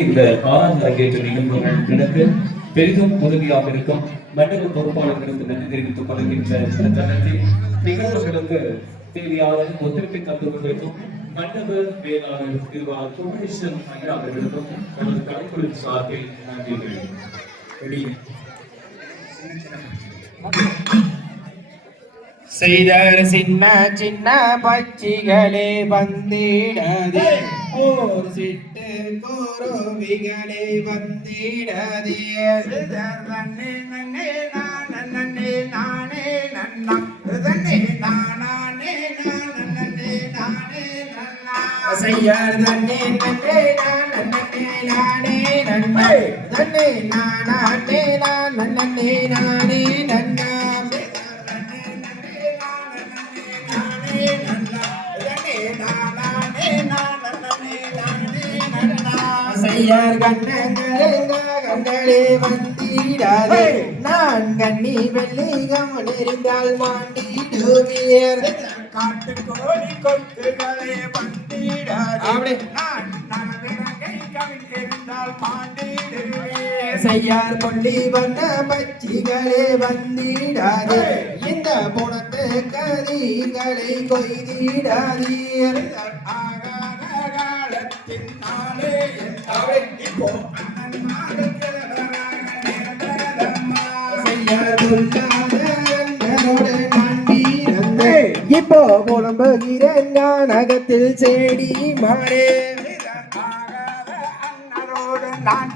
இந்த அரங்கேற்ற நிகழ்வுகள் எனக்கு பெரிதும் உதவியாக இருக்கும். மண்டல பொறுப்பாளர்களுக்கு நன்றி தெரிவித்துக் கொள்கின்ற தருணத்தில் நிகழ்வுகளுக்கு தேவையான ஒத்துழைப்பை தந்து கொண்டிருக்கும் மண்டப மேலாளர் நிர்வாக சுமேஷன் ஐயா அவர்களுக்கும் நமது கலைக்குழு சார்பில் நன்றி. செய்தர் சின்ன சின்ன பட்சிகளே வந்திடதே, ஓர் சிட்டு குருவிகளே வந்திடதே. நன்னே நன்னே நானே நானே நன்னா நன்னே நானே நன்னே நானே நன்னா. செய்யார் நன்னே நன்னே நன்னே நானே நன்னா நன்னே நானே நன்னே நானே நன்னா. செய்யார் கண்ணங்களே வந்திடாதே, நான் கண்ணி வெள்ளிகம் நெறிந்தால் மாண்டிடுவீர். காட்டு கோழி கொக்குகளே வந்திடாதே, நான் நகை கவிழ்ந்திருந்தால் மாண்டிடுவீர். செய்யார் கொள்ளி வந்த பச்சிகளே வந்திடாதே, இந்த புணத்து கதிகளை கொய்திடாதீர். இப்போ புலம்புகிறேன் ஞானகத்தில் செடி மாறே, நான்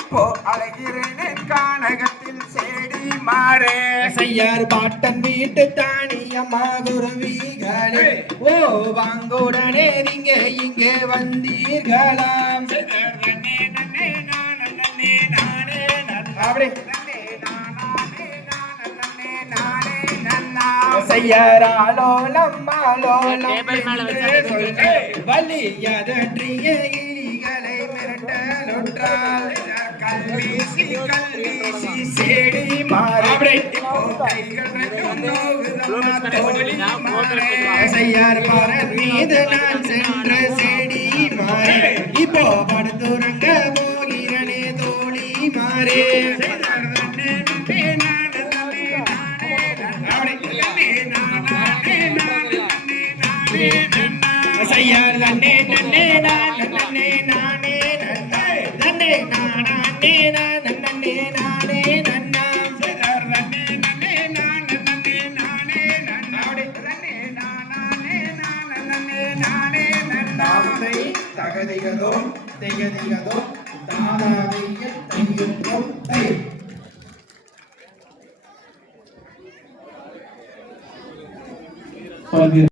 இப்போ அழகிறேன் கானகத்தில் செடி மாறே. செய்யார் பாட்டன் வீட்டு தானியம்மா குருவிகளே, ஓ வாங்குடனே நீங்க இங்கே வந்தீர்களாம். செய்யாராலோலம் வலியதற்றிய இலிகளை மிரட்டலொன்றால் கல்வீசி கல்வீசி சேடி மாறே. செய்யார் பரன் மீது நான் சென்ற செடி மாறே, இப்போ படுத்துறங்க போகிறனே தோழி மாறே. செய்யார் நன்னே நன்னே நானே நானே நன்னே நானே நன்னே நானே நன்னா. செய்யார் நன்னே நன்னே நானே நானே நன்னே நானே நன்னா. தகதிகதோ திகதிகதோ தாராதையில் தையுற்றோம் தை.